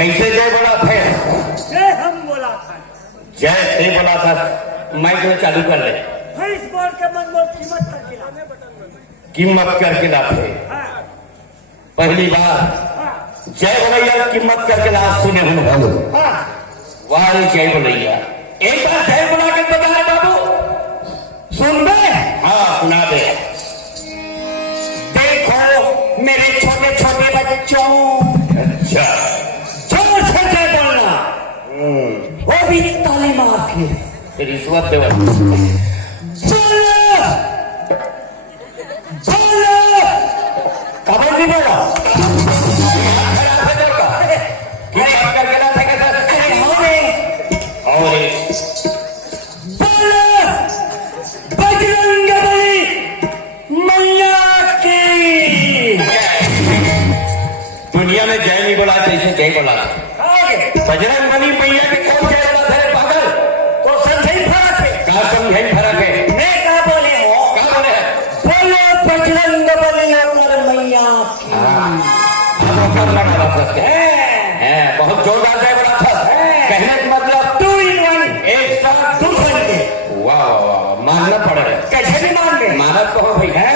कैसे जय बोला थे? जय हम बोला था। जय ते बोला था। माइक में चालू कर ले। इस बोल के मन बोल कीमत करके ला। कीमत करके लाते। हाँ। पहली बार हाँ। जय बोलैया कीमत करके ला सुने हम बोलो। हाँ। वाह जय बोलैया एक बार जय बोला के बता रहे बाबू सुन दे। हाँ सुना दे। देखो मेरे छोटे छोटे बच्चों, अच्छा जोर से जय बोलना, वो भी तालीम आपकी रिश्वत दे बोलो बोलो। कबर भी बोलो। दुनिया में जय नहीं बोला जैसे जय बोला बजरंग बली मैया के कौन जय बोला था पागल? तो समझे फर्क है। कहा समझे फर्क है? मैं कहा बोले हो? कहा बोले है? बोलो बजरंग बली और मैया की। है बहुत जोरदार जय बोला था। कहने का मतलब 2 in 1 एक साथ 2 बन गए। वाह वाह मानना पड़ेगा। कैसे भी मान गए? माना तो हो भाई है।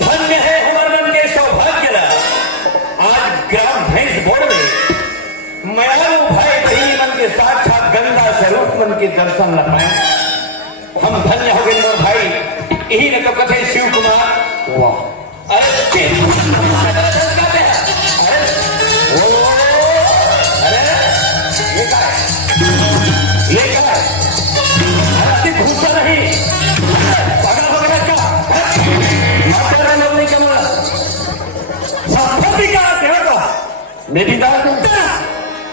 धन्य है हमारे मन के सौभाग्य। आज ग्राम भैंस बोर्ड में मयालू भाई बहनी मन के साक्षात गंगा स्वरूप मन के दर्शन ल पाए। हम धन्य हो गए मोर भाई। यही न तो कथे शिव कुमार। वाह अरे ये क्या है? ये क्या है? घूसा नहीं पागल वगैरह का मेरी दाल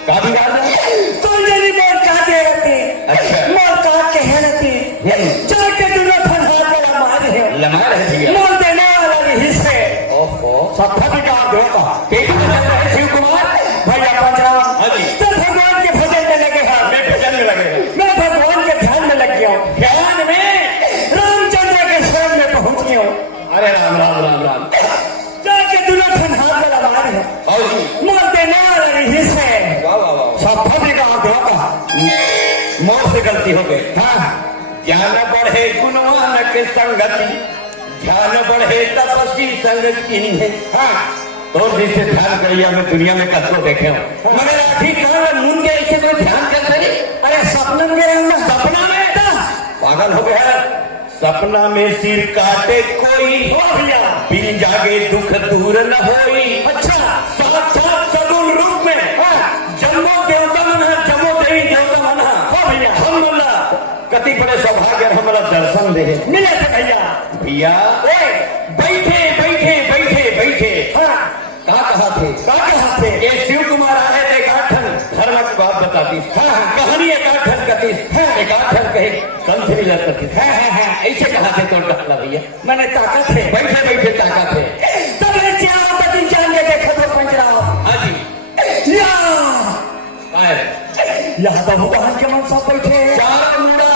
का बिगाड़ तुम जरी मोर काटे रहती। अच्छा मोर काट के है रहती। चार के दूल्हा फंसा के लमा रहे मोर देने वाला हिस्से। ओहो सत्ता बिगाड़ देगा। ठीक है शिव कुमार भैया पंचराम तो भगवान के भजन में लगे हैं। मैं भजन में लगे। मैं भगवान के ध्यान में लग गया हूँ। ध्यान में रामचंद्र के शरण में पहुंच गया हूँ। अरे राम राम राम राम जाके दूल्हा फंसा के लमा रहे मोर देने वाला हिस्से। सत्ता बिगाड़ देगा। मोर से गलती हो गई। हाँ ज्ञान बढ़े गुणवान के संगति, ध्यान बढ़े तपस्वी संग कीन्हे। हाँ तो जिसे ध्यान करिए मैं दुनिया में कदों देखे हूँ मगर ठीक है मुन के ऐसे कोई ध्यान कर रही। अरे सपना में सपना में पागल हो गया। सपना में सिर काटे कोई बिन जागे दुख दूर न होई। अच्छा साक्षात सगुण रूप में जन्मो देवता मन है जमो देवी देवता मन है। हम बोला कति बड़े सौभाग्य हमारा दर्शन दे मिले थे भैया। भैया बैठे बैठे बैठे बैठे कहा थे ये शिव कुमार आए थे। एकाठन धर्म की बात बताती कहानी एकाठन कती एकाठन कहे कल से मिला करती ऐसे कहा थे तो टकला भैया मैंने ताकत है। बैठे बैठे ताकत है। तब चार जान के देखो तो पंचराव। हाँ जी यहाँ तो भगवान के मन सब बैठे चार मुड़ा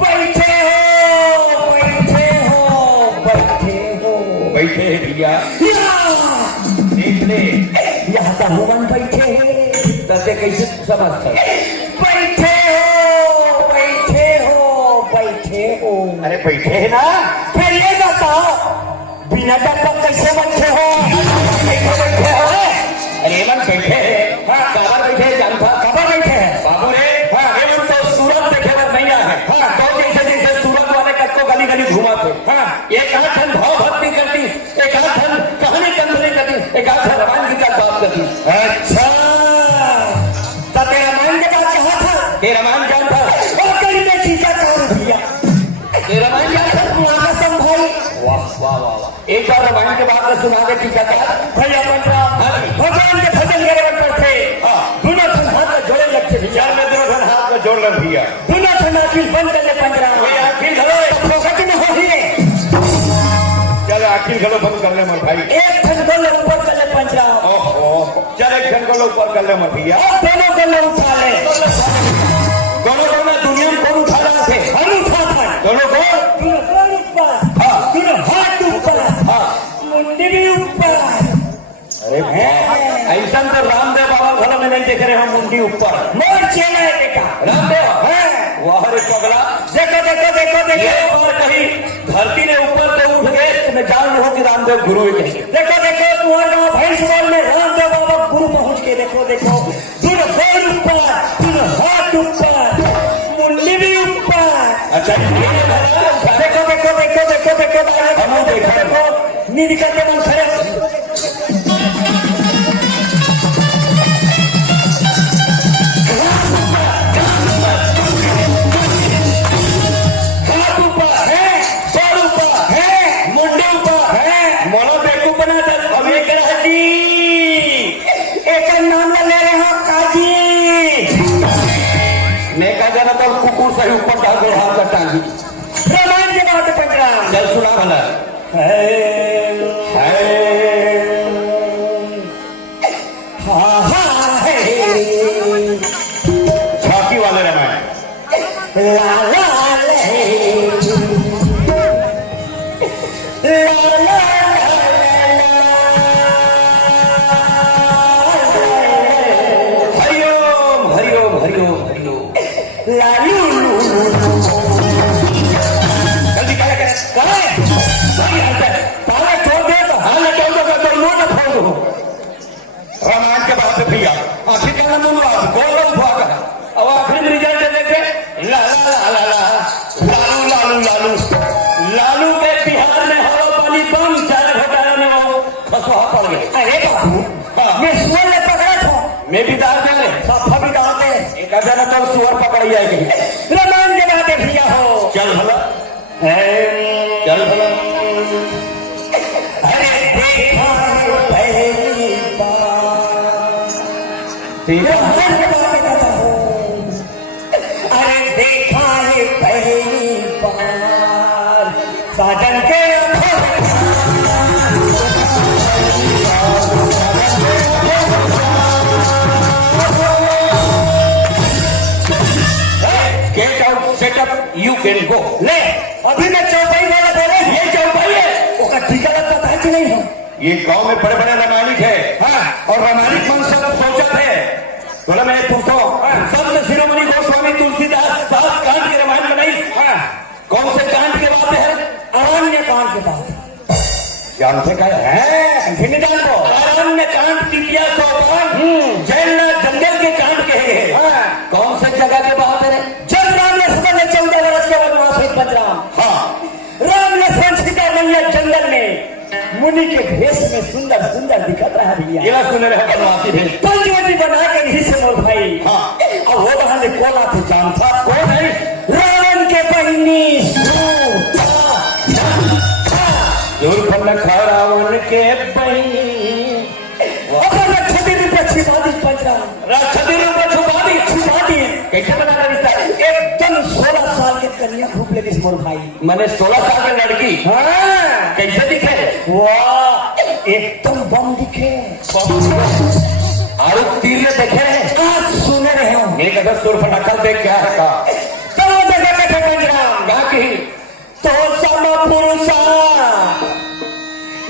बैठे हो बैठे हो बैठे हो बैठे भैया देख ले। यहाँ तो भगवान बैठे हैं। तसे कैसे समझता बैठे हो बैठे हो बैठे हो। अरे बैठे है ना फिर ये बताओ बिना डब्बा कैसे बैठे हो? बैठे हो। अरे मन बैठे है कबर बैठे जानता कबर बैठे हैं बाबू रे। तो सूरत देखे बार नहीं है। तो जैसे जैसे सूरत वाले कब को गली गली घुमा थे कहानी कंपनी करती एक आध रामायण की क्या बात करती। अच्छा तो तेरा रामायण के बाद कहा था? ये रामायण क्या था? और कहीं में चीजा कहा भैया ये रामायण क्या था? तुम्हारा संभाई। वाह वाह वाह वाह। एक बार रामायण के बाद में सुना दे टीका था भैया पंचराम भगवान के भजन गिरवट पर थे। दोनों थन हाथ में जोड़े लक्ष्य भैया में दोनों धन हाथ में जोड़ रख दिया। दोनों थन आखिर बंद कर ले पंचराम। ये आखिर घलो फोकट में हो ही चल आखिर घलो बंद कर ले मत भाई। एक थन को ले ऊपर कर ले पंचराम। ओहो चल एक धन को ऊपर कर ले मत भैया। और दोनों को ले उठा ले। दोनों को ना दुनिया में कौन उठा रहा थे? हम उठा था दोनों को दोनों पैर ऊपर दोनों हाथ ऊपर मुंडी भी ऊपर। अरे ऐसा तो रामदेव बाबा घर में नहीं देख रहे हम मुंडी ऊपर। मोर चेला है बेटा रामदेव वाह रे पगला। देखो देखो देखो ये देखो बार कहीं धरती ने ऊपर से उठ गए तो मैं जान लूँ कि रामदेव गुरु ही कहीं। देखो देखो तुम्हारे गाँव भैंस बोल में रामदेव बाबा गुरु पहुंच के देखो देखो दोनों पैर ऊपर दोनों हाथ ऊपर मुंडी भी ऊपर। अच्छा देखो देखो देखो देखो देखो देखो नींद करके मन खड़े हाथ ऊपर है सर ऊपर है मुंडी ऊपर है। मोलो बेवकूफ बना दे अब ये कह रहा जी एक नाम ले रहे हो काजी। मैं कहा जाना तो कुकुर से ऊपर डाल दो हाथ का टांगी। रामायण के बात पंचराम चल सुना भला। झांकी वाले रामायण ला ला हरिओम हरिओम हरिओम हरिओम। लालू जल्दी क्या करे ताला छोड़ दे तो हाँ ना छोड़ दो तो लो ना फोड़ दो। रामायण के बाद से भैया आखिर का नाम बोलो आप गौरव भागा। अब आखिर रिजल्ट देखे ला ला ला ला लालू लालू लालू लालू के बिहार में हवा पानी बम चार घोटाला में वो फसवा पड़ गए। अरे बाबू मैं सुअर ने पकड़ा था मैं भी दाल डाले सब भी डालते एक अचानक तो सुअर पकड़ जाएगी। रामायण के बात भैया हो चल भला चल भला। अरे देखा है पहली बार रामायण के बात कहता हूँ। अरे देखा है पहली बार साजन के get out setup you can go. ले अभी मैं चौपाई वाला बोले ये चौपाई है उसका टीका लगता है कि नहीं हो। ये गांव में बड़े बड़े रामायणिक है। हाँ और रामायणिक मन से सोचा थे बोला मैं पूछो संत शिरोमणि गोस्वामी तुलसीदास 7 कांड के रामायण बनाई। हाँ कौन से कांड के बात है? अरण्य कांड के बाद जानते क्या है? जान को अरण्य कांड तृतीया सोपान जैन जंगल के कांड के है। कौन से जगह के बात है? जब राम लक्ष्मण ने 14 वर्ष के वनवास में पंचराम। हाँ राम लक्ष्मण सीता मैया जंगल में मुनि के भेष में सुंदर सुंदर दिखत रहा भैया। ये सुन रहे बनवासी भेष पंचवटी बना के नहीं से मोर भाई। हाँ अब वो बहाने कोला तो जानता कौन है? रावण के बहिनी रावण के बहिनी कैसे बना रिश्ता? एकदम 16 साल के कन्या खूब लगी मोर भाई। मैंने 16 साल की लड़की हाँ कैसे दिखे? वाह एकदम बम दिखे। और तीर में देखे हैं आज सुने रहे हो एक अगर सुर फटाखा देख क्या है का तो जगह बैठे पंचराम कहा कि तो सम पुरुषा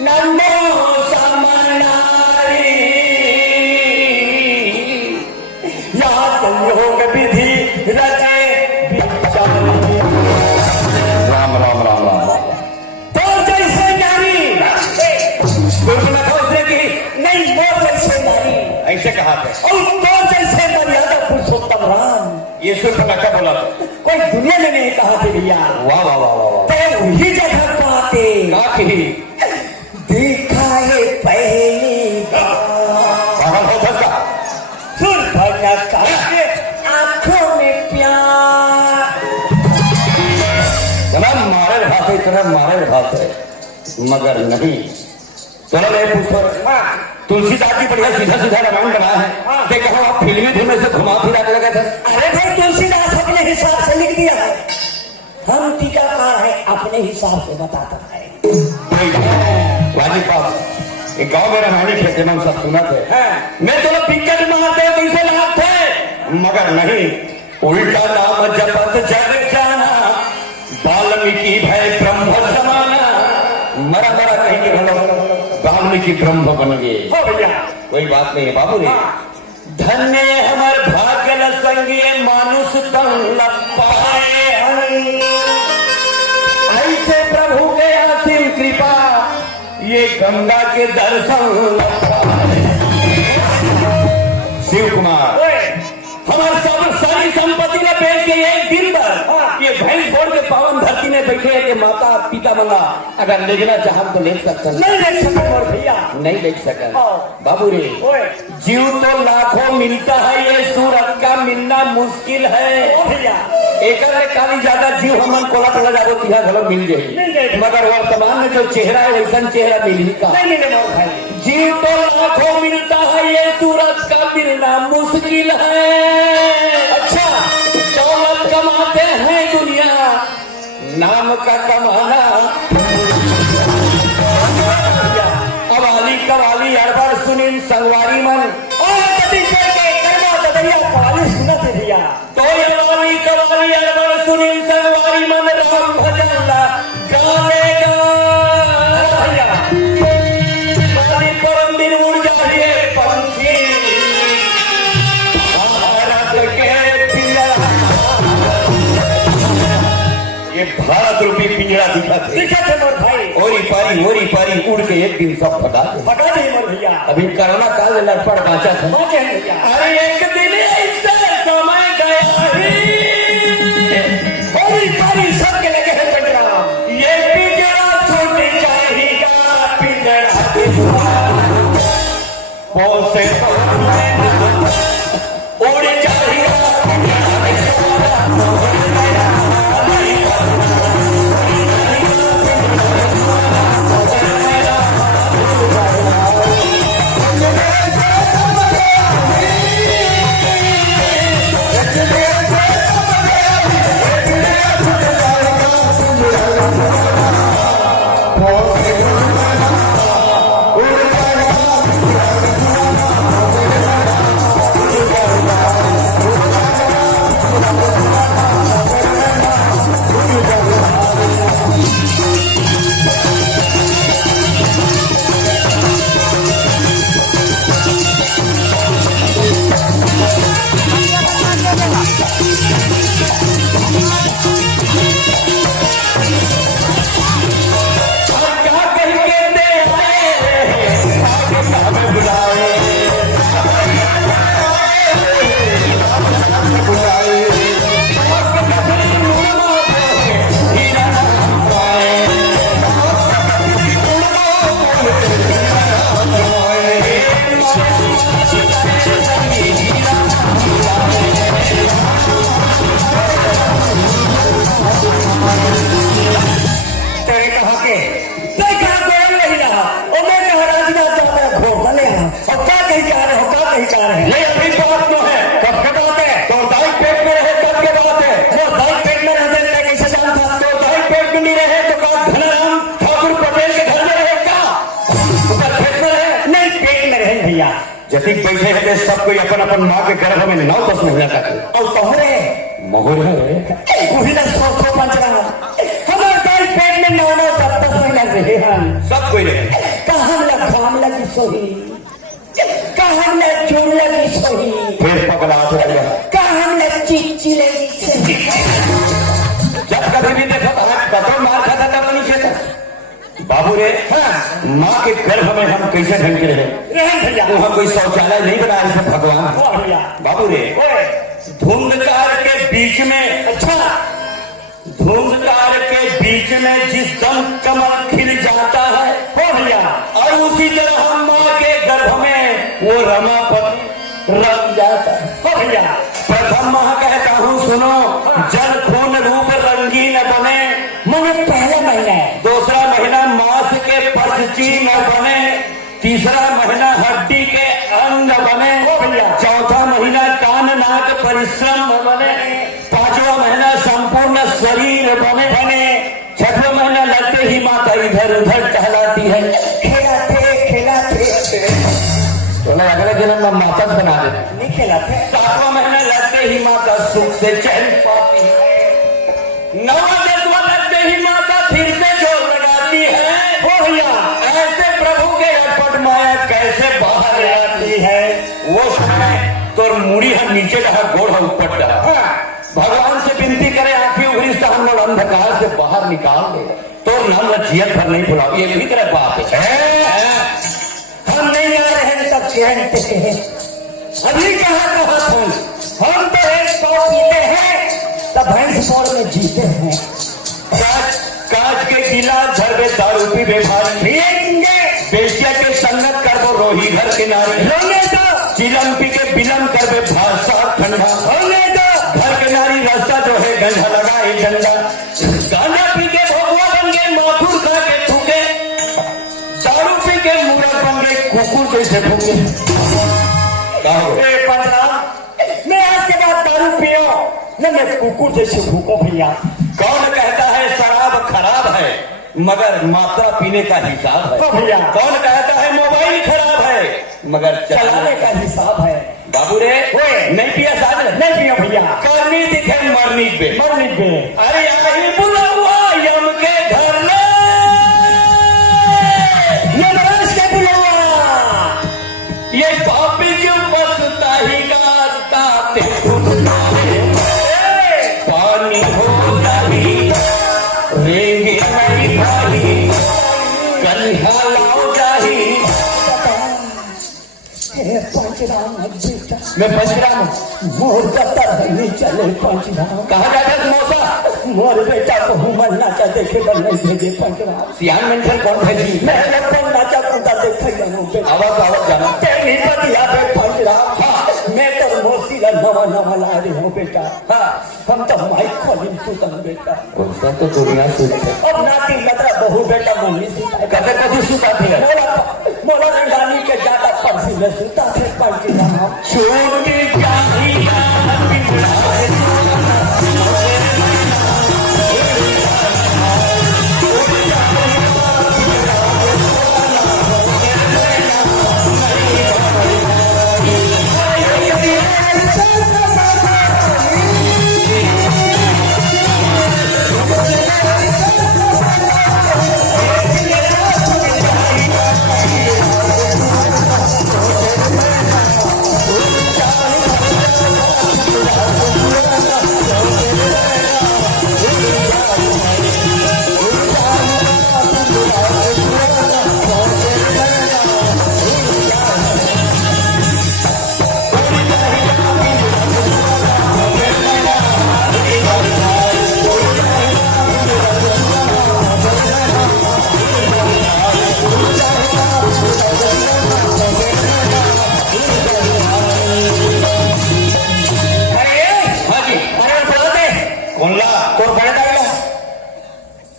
नमो समनारी या संयोग विधि रचे विचारी। राम राम राम राम राम। तो जैसे नारी सुर फटाखा उसने की नहीं वो जैसे नारी ऐसे कहा थे और तो जैसे मर्यादा पुरुषोत्तम राम। ये सुर फटाखा बोला था। कोई दुनिया में नहीं कहा थे भैया। वाह वाह वाह वाह वाह। तो वही जगह पाते कहा कि देख का के आंखों में प्यार। इतना मारे भात है, इतना मारे भात है, मगर नहीं। चलो मैं पूछो, तुलसीदास जी बढ़िया सीधा सीधा रामायण बना है, देखो आप फिल्मी धुन में से घुमा फिरा के लगे थे। अरे भाई तुलसीदास अपने हिसाब से लिख दिया है, हम टीकाकार है अपने हिसाब से बताता है। वाजिब बात, एक गाँव में रामायणी खेते में हम सब सुना थे, मैं तो पिक्चर मारते कैसे लाते, मगर नहीं, उल्टा नाम जपत जग जाना, वाल्मीकि भय ब्रह्म समाना। मरा मरा कहीं के भलो वाल्मीकि ब्रह्म बन गए। हो भैया कोई बात नहीं है बाबू रे। धन्य हमार भाग्य न संगे मानुष तन न पाए, ऐसे प्रभु के असीम कृपा ये गंगा के दर्शन न पाए। शिव कुमार हमारे सब सारी संपत्ति ने बेच के एक दिन पर ये भैंस छोड़ के पावन धरती में बैठे हैं कि माता पिता मंगा अगर ले लेना चाह तो ले सकते, नहीं ले सकते मोर भैया, नहीं ले सकते बाबू रे। जीव तो लाखों मिलता है, ये सूरत का मिलना मुश्किल है भैया। एक काली ज्यादा जीव हमन कोला टोला जादो तिहा घलो मिल जाए, मगर वर्तमान में जो चेहरा है वैसा चेहरा मिल ही का नहीं मिले मोर भाई। जीव तो लाखों मिलता है, ये सूरत का मिलना मुश्किल है। अच्छा दौलत कमाते हैं दुनिया, नाम का कमाना अवाली कवाली अरबर सुनिन संगवारी मन कवाली सुनत भैया। तो अवाली कवाली अरबर सुनिन संगवारी मन राम भजन ला गावेगा भैया। परम दिन उड़ जाइए पंछी भारत के पिंजरा, ये भारत रूपी पिंजरा दिखा थे मोर भाई। ओरी पारी उड़ के एक दिन सब फटा फटा नहीं मोर भैया, अभी कोरोना काल में लड़पड़ बाँचा था। बाँचे हैं भैया। अरे एक दिन ऐसे समय गया ओरी पारी सबके लगे हैं पिंजरा, ये पिंजरा छूट जाएगा, पिंजरा से उड़ जाएगा। जतिक बैठे रहते सब कोई अपन अपन माँ के गर्भ में 9-10 महीना तक और तोहरे मोहर है हमारे पेट में 9-10 महीना रहे हम सब कोई रहे कहाँ खाम लगी सोही, कहाँ चूर लगी सोही, फिर पगला कहाँ चीची लगी। जब कभी भी देखो कतरो मार खाता तब नहीं खाता बाबू रे। माँ के गर्भ में हम कैसे ढंग के रहे, वहाँ कोई शौचालय नहीं बनाया इसे भगवान बाबू रे। धुंधकार के बीच में, अच्छा धुंधकार के बीच में जिस दम कमल खिल जाता है हो भैया, और उसी तरह हम माँ के गर्भ में वो रमापति रंग जाता है। हो भैया प्रथम मह कहता हूँ सुनो, जल खून रूप रंगीन बने, मगर पहला महीना है, दूसरा महीना मांस के पसची न बने, तीसरा महीना हड्डी के अंग बने, हो भैया चौथा महीना कान नाक परिश्रम बने, पांचवा महीना संपूर्ण शरीर बने, छठवां महीना लगते ही माता इधर उधर टहलाती है। खिलाते तो मैं अगले जन्म में माता बना देते। नहीं खिलाते। सातवां महीना लगते ही माता सुख से चैन पाती है। नौवां दसवां लगते ही माता फिर से जोर लगाती है। हो भैया ऐसे प्रभु के अटपट माया कैसे बाहर आती है। वो समय तो मुड़ी हम नीचे रहा, गोड़ हम ऊपर रहा। भगवान से विनती करे आंखें उघड़ी तो हम लोग अंधकार से बाहर निकाल दे, तो नाम लज्जियत भर नहीं भुलाओ। ये भी करे बात है। हम नहीं आ रहे हैं तब कहते हैं, अभी कहा तुम, हम तो एक सौ पीते हैं तब भैंस मोड़ में जीते हैं। कांच के गिलास घर में दारू पी बेभारी पिएंगे, बेचिया के संगत कर वो रोही घर किनारे, रोने दो चिलम पी के बिलम कर बे भाषा ठंडा, रोने दो, घर के नारी रास्ता जो है गंजा लगाए डंडा, गांजा पी के भगवा बन गए, माथुर खा के थूके, दारू पी के मूरत बन गए, कुकुर जैसे भूखे। मैं आज के बाद दारू पियो न मैं कुकुर जैसे भूखो भैया। कौन कहता है शराब खराब है, मगर मात्रा पीने का हिसाब है। भैया कौन कहता है मोबाइल खराब है, मगर चलाने का हिसाब है। बाबू रे नहीं पिया साज नहीं पियो भैया, करनी दिखे मरनी पे मरनी पे। अरे आई बुलावा यम के घर ले, यमराज के बुलावा, ये पापी जो बसता ही गाते पानी हो जाही, रेंगे नहीं भाई कन्हा लाओ जाही। पंचराम बेटा, मैं पंचराम मोर का तरह चले पंचराम। कहा जाता है मौसा, मोर बेटा को हुमल नाचा देखे बल नहीं भेजे पंचराम। सियान मेंशन कौन भेजी, मैं अपन नाचा कूदा देखे बेटा। आवाज जाना तेरी बतिया बे पंचराम। मैं तो मोसी का नवा नवा ला रही हूँ बेटा। हाँ हम तो माइक खोली सुतन बेटा। उसका तो दुनिया सुनते अब नाती लतरा बहू बेटा मम्मी सुता कभी कभी सुताती है। मोला रंगानी के ज्यादा परसी में सुता थे पंचराम। छोटी प्यारियां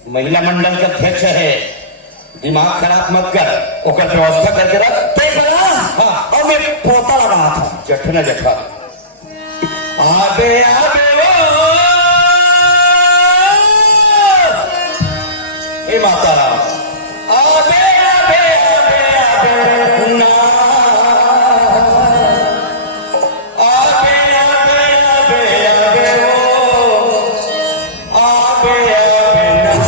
महिला मंडल का अध्यक्ष है, दिमाग खराब मत कर, ओकर व्यवस्था करके रख। हाँ और मैं पोता लगा था जठना जठा आबे आबे ए माता राम आबे आबे आबे आबे ना आबे आबे आबे आबे ओ आबे आबे ना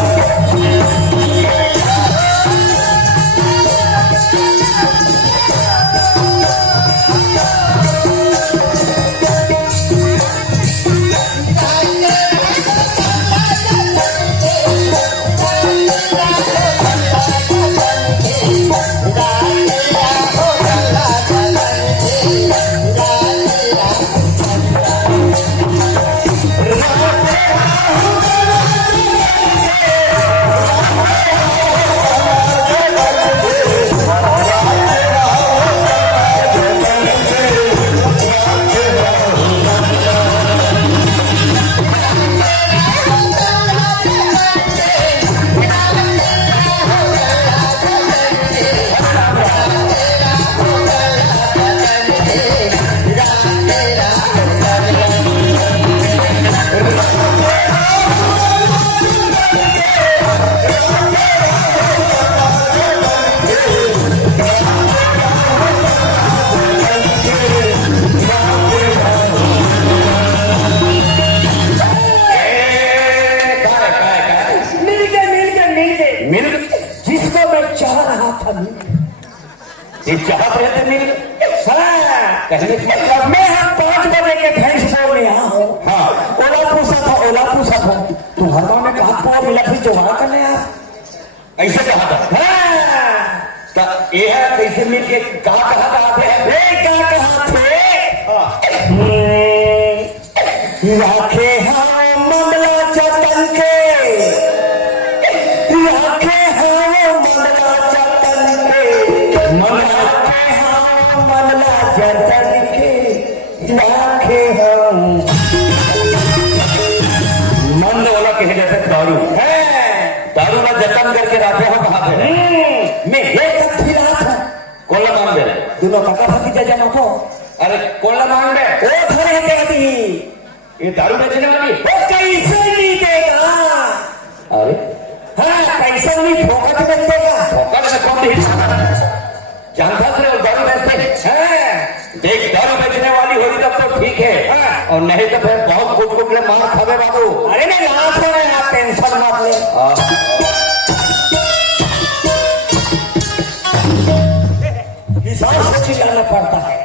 Yeah. मतलब मैं हम 5 बजे के भैंस बोल में यहाँ हूँ। हाँ ओला पूछा था तुम्हारा में कहा तो मिला फिर जुगाड़ करने यार ऐसे कहा था। हाँ। तो ये है कैसे मिल के कहा थे क्या कहा थे हाँ। राखे हम मंडला जतन के, राखे हम मंडला जतन के, राखे हम मंडला जतन के, राखे हम मंद वाला कहे जैसे दारू है। दारू का जतन करके रखे हो कहा थे मैं एक खिला था कोला मांग दे दोनों काका भतीजा जमा को अरे कोला मांग दे वो घरे देती ये दारू बेचने वाली वो कैसे नहीं देगा। अरे हाँ पैसा नहीं फोकट में देगा। फोकट में कौन नहीं जानता से और दारू बेचते हैं। देख दारू बेचने वाली होगी तब तो ठीक है और नहीं तो फिर बहुत कुट ले मार खावे बाबू। अरे मैं ना छोड़े आप टेंशन मत ले। हिसाब से चिल्लाना पड़ता है।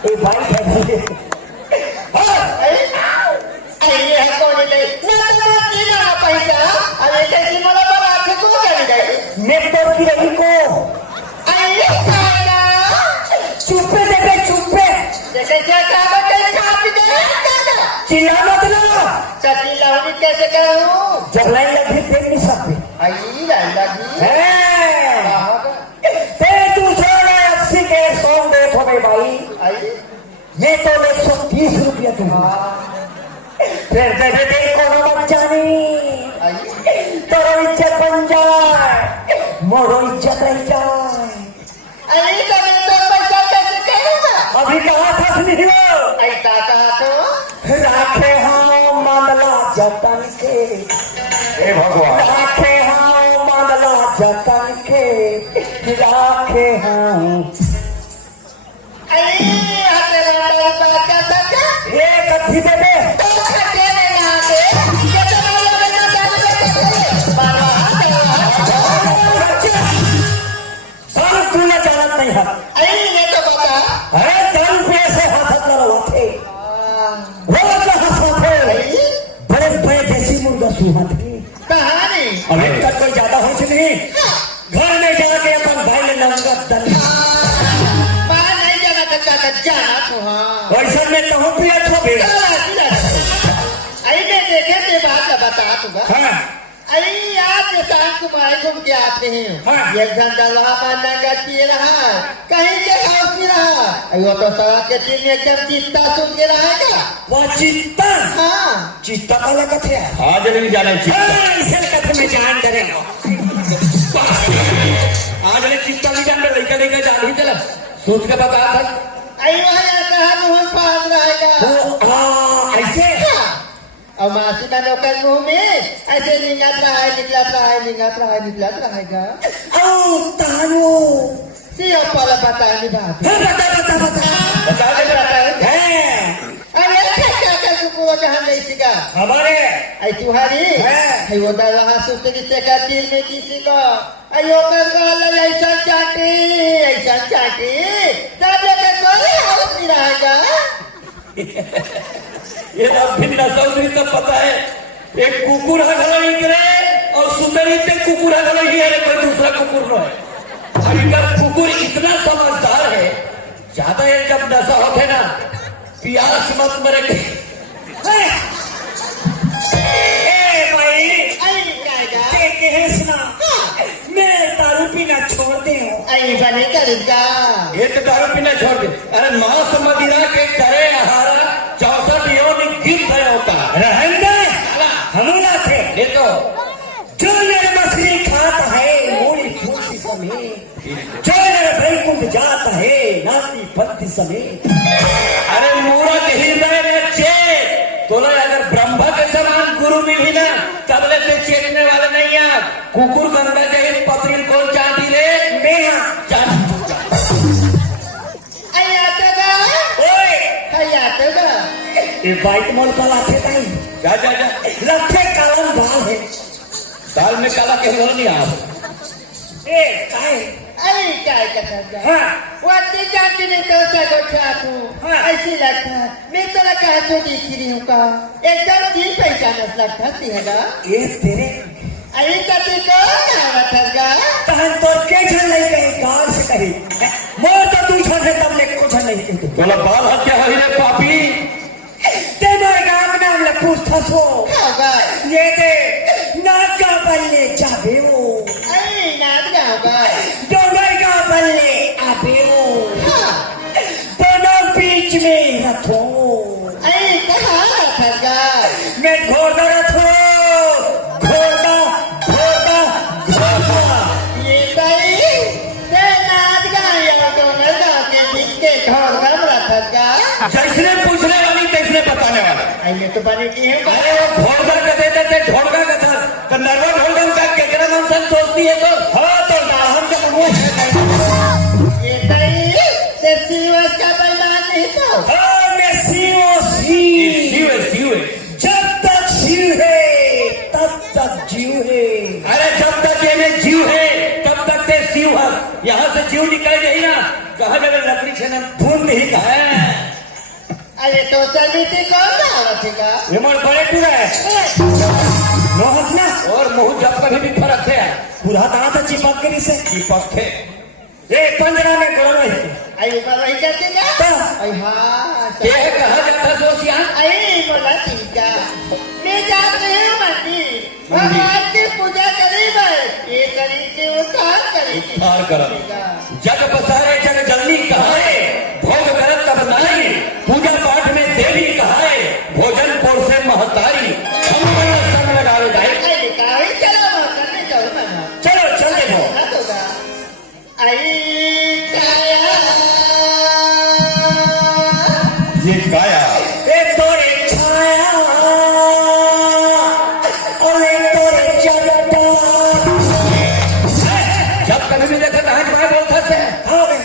ए भाई मैं तो की रही को चुप्पे देखे चुप्पे चिल्ला मत ना। कैसे करूं? जब लाइन लगी देख नहीं सकते आई लगी ते दूसरे 80 के 100 देखो भाई आई मैं तो 130 रुपया दूंगा फिर दे दे कोनो बच्चा नहीं आई तोरो इज्जत बन जाए मोरो इज्जत रह जाए। आई तो पैसा कैसे करूंगा? अभी कहा था नहीं ऐसा कहा तो राखे हाँ मामला जतन के, हे भगवान राखे हाँ मामला जतन के, राखे हाँ आई आते वाला बात का सच ये कथी दे दे तो खटे में ना दे ये तो वाला बना दे बाबा धन तूने जानत नहीं है। आई ये तो बता अरे धन पे से हाथ करो थे रोज हंसो थे बड़े बड़े देसी मुर्गा सुहा थे। कहानी अभी तक कोई ज्यादा हो नहीं घर में जाके अपन भाई ने नंगा दल बाहर नहीं जाना था जाना तो हाँ वैसे में कहूँ प्रिय तो भी आई मैं देखे थे बात बता दूंगा। हाँ अरे आज शाम को मारे घूम के आते हैं हाँ। एक घंटा लहा मारना गति रहा कहीं के हाउस में रहा अयो तो सड़क के तीन एकदम चित्ता सुन के रहेगा वो चित्ता हाँ चित्ता का लगा थे आज नहीं जाने चाहिए इसे कथ में जान करेगा आज नहीं चिंता नहीं जान लड़का लेकर जान ही चला सोच के बता था अयो कहा मुंह पास रहेगा ऐसे और मासी का नौकर मुंह में ऐसे निगत रहा है निकलत रहा है निगत रहा है निकलत रहेगा तानो सिर्फ पल बता नहीं बात बता बता दे है अरे क्या क्या कुकुर जहाँ नहीं सीखा हमारे आई तुम्हारी है। वो दरवाजा सुनते किससे का दिल में किसी को अयो कर गाल ऐसा चाटी तब लेकर कोई हाउस नहीं रहेगा ये अब भी नसौरी तो पता है एक कुकुर हगला निकले और सुंदरी से कुकुर हगला ही है कोई दूसरा कुकुर न है। अगर कुकुर इतना समझदार है ज्यादा ये जब नशा होते ना प्यास मत मरे भाई आई कायदा है सुना मैं दारू पीना छोड़ते हूँ आई बने करेगा ये तो दारू पीना छोड़ दे। अरे मांस मदिरा के करे आहारा 64 योनि गिर गया होता रहेंगे हमला थे ये तो जो मेरे मछली खाता है मूली फूटी समेत जो मेरे बैकुंठ जाता है नाती पत्ती समेत। अरे मूरत हृदय में चेत तोला अगर ब्रह्मा के समान गुरु मिली ना तबले से चेतने वाले नहीं है। कुकुर गंगा जय पत्री कौन चाहती रे मैं आई आता था ओए ये बाइक मोल का लाखे नहीं जा जा जा लखे कालम दाल है दाल में काला कह नहीं आप ए काय अरे काय करता हाँ वाटी जानती नहीं तो से गोठा तू हाँ। ऐसी लगता मैं तेरा कहा तो दिख रही हूँ का एकदम दिल पहचानस लगता है ना ये तेरे अरे कति कौन आवत है तहन तो के छन नहीं कही गाल से कही मोर तो तू छन से तब ले कुछ नहीं कही बोला बाल हत्या हुई रे पापी ते मोर गाम नाम ले पूछता सो होगा ये दे नाच का बल्ले जाबे ओ अरे नाम क्या होगा डोंगर का बल्ले आबे ओ दोनों बीच में रखो अरे कहाँ आवत है मैं घोड़ा रखो घोड़ा घोड़ा घोड़ा ये सही ते नाच गाया डोंगर का के बीच के घर घर रखत का जैसने पूछने वाली तैसने बताने वाला अरे तो बने की है अरे वो घोड़कर का देते थे झोड़का का था तो नरवा ढोलगम का केकरा मनसन दोस्ती है तो हाँ तो ना हम जब वो ये सही से सीवस का पैमान नहीं तो हाँ मैं सीओ सी जीव जब तक जीव है तब तक जीव है अरे जब तक ये में जीव है तब तक ते जीव है यहाँ से जीव निकल गई ना कहा जगह लकड़ी छे ना धुन नहीं कहा अरे तो समिति कौन आवत है ये मोर बड़े टूरा है नो हंसना और मुंह जब कभी भी फर्क है पूरा दांत है चिपक करी से दीपक थे ये 15 में करो नहीं अरे पर वही करते क्या अरे हाँ ये कहा जाता दोस्तियां अरे बोला ठीक है मैं जात रही हूँ मंदिर भगवान की पूजा करी मैं ये करी के उद्धार करी उद्धार करत। जग बसारे जग जननी कहाए भोग करत तब नारी पूजा पाठ में देवी कहाए भोजन पोर से महतारी हम संग लगावे दाई अरे काहे चलो करने चलो मना चलो चल देखो ना तो का आई काया ये गाया एक तोरे छाया और एक तोरे जलता जब कभी भी देखा कहा कि मैं बोलता से हाँ बे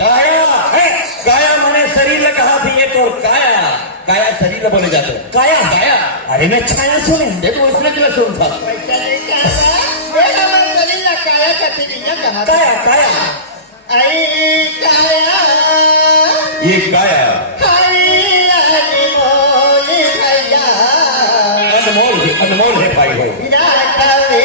काया है काया मने शरीर ले कहा थी ये तो काया काया शरीर ले बोले जाते हैं। काया काया अरे मैं छाया सुने देखो उसने जो सुन था पैसा नहीं काया ये हमारे शरीर ला काया करती नहीं कहा काया काया आई काया ये काया खाई रानी मोली भैया अनमोल है पाई हो बिना खावे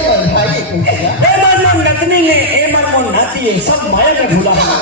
ए मन नतनी है ए मन नाती है सब माया में भूला है